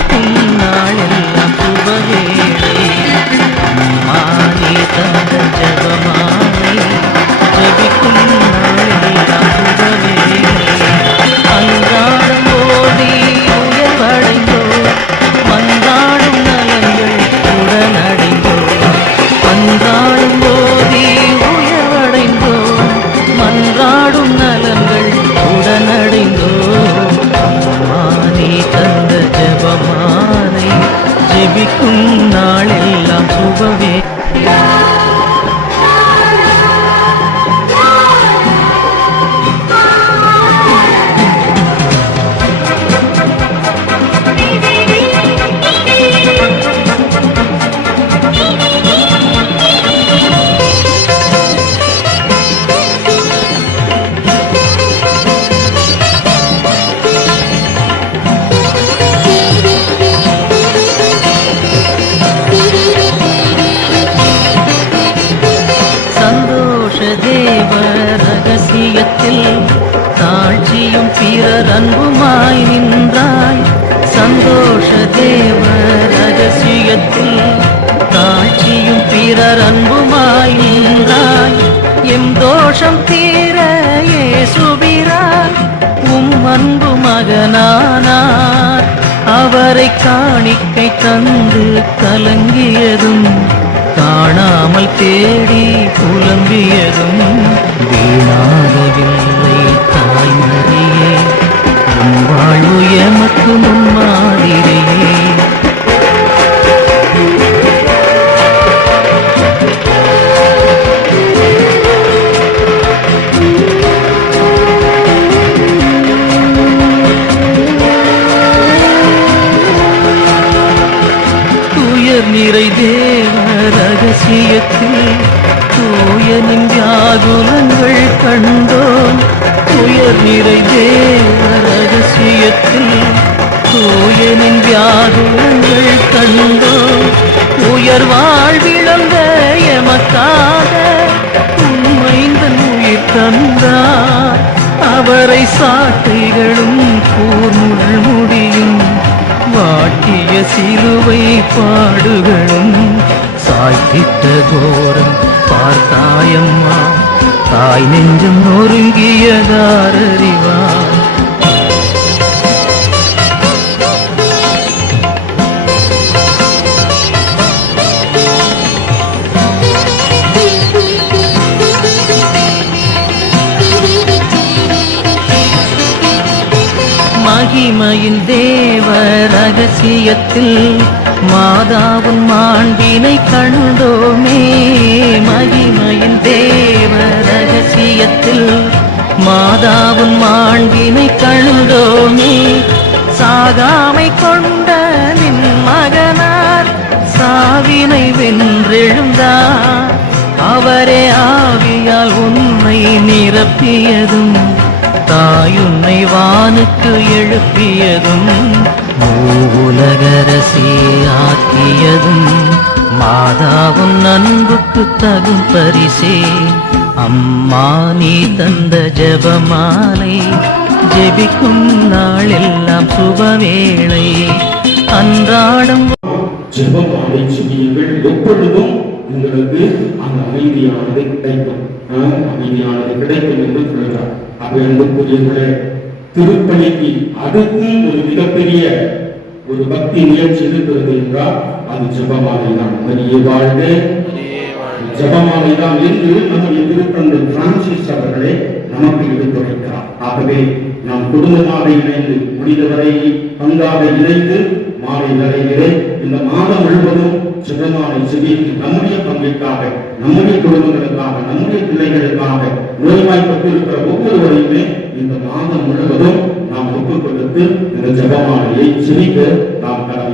ஜெபிக்கும் நாளெல்லாம் சுபவேளை. அம்மா நீ தந்த ஜெபமாலை ஜெபிக்கும் நாளெல்லாம் சுபவேளை. அன்றாடம் ஓடி உயர்வடைந்தோம், மன்றாடும் நலன்கள் உடனடைந்தோம். அன்றாடம் ஓடி உயர்வடைந்தோம், மன்றாடும் நலன்கள் உடனடைந்தோம். அம்மா நீ தந்த ஜெபமாலை ஜெபிக்கும் நாளெல்லாம் சுபவே. தேவ ரகசியத்தில் தாழ்ச்சியும் பிறர் அன்புமாய் நின்றாய். சந்தோஷ தேவ ரகசியத்தில் தாழ்ச்சியும் பிறர் அன்புமாய் நின்றாய். எம் தோஷம் தீர இயேசுபிரான் உம் அன்பு மகனானார். அவரை காணிக்கை தந்து கலங்கியதும் காணாமல் தேடி புலம்பியதும் வீணாகவில்லை தாய்மரியே. உன் வாழ்வு எமக்கு முன்மாதிரியே. நிறை தேவ ரகசியத்தில் தூயனின் வியாகுலங்கள் கண்டோம். துயர் நிறை தேவ ரகசியத்தில் தூயனின் வியாகுலங்கள் கண்டோம். உயர் வாழ்விழந்த எமக்காக உண்மைந்தன் உயிர் தந்தார். அவரை சாட்டைகளும் கூர்முள் முடியும் வாட்டிய சிலுவை பாடுகளும் சாய்த்திட்ட கோரம் பார்த்தாயம்மா. தாய் நெஞ்சம் நொறுங்கியதாரறிவார். மகிமையின் தேவ ரகசியத்தில் மாதாவும் மாண்பினை கண்டோமே. மகிமையின் தேவ ரகசியத்தில் மாதாவும் மாண்பினை கண்டோமே. சாகாமை கொண்ட நின் மகனார் சாவினை வென்றெழுந்தார். அவரே ஆவியால் உன்னை நிரப்பியதும் தாயுன்னை வானுக்கு எழுப்பியதும் மூலகரசி ஆக்கியதும் மாதாவும் அன்புக்கு தகும் பரிசே. அம்மா நீ தந்த ஜெபமாலை ஜெபிக்கும் நாளெல்லாம் சுபவேளை. அன்றாடம் ஜெபமாலை ஜெபியுங்கள், எப்பொழுதும் உங்களுக்கு அந்த அமைதியானது கிடைக்கும். அமைதியானது கிடைக்கும் என்று சொல்கிறார். அன்புக்குரியவர்களே, திருப்பலிக்கு அடுத்து ஒரு மிகப்பெரிய ஒரு பக்தி நிகழ்ச்சி இருக்கிறது என்றால் அது ஜெபமாலை தான். மரியே வாழ்க, ஜெபமாலை தான் என்று நம்முடைய திருத்தந்தை பிரான்சிஸ் அவர்களே நமக்கு எடுத்துரைக்கிறார். ஆகவே நாம் குடும்பமாக இணைந்து முடிந்தவரை பங்காக இணைந்து மாலை வேளையிலே இந்த மாதம் முழுவதும் ஜெபமாலை ஜெபித்து நம்முடைய பங்கிற்காக, நம்முடைய குடும்பங்களுக்காக, நம்முடைய பிள்ளைகளுக்காக, நோய்வாய்ப்பட்டு இருக்கிற ஒவ்வொருவரையுமே இந்த மாதம் முழுவதும் நாம் ஒப்புக் கொடுத்து இந்த ஜெபமாலையை ஜெபிக்க நாம் கடமை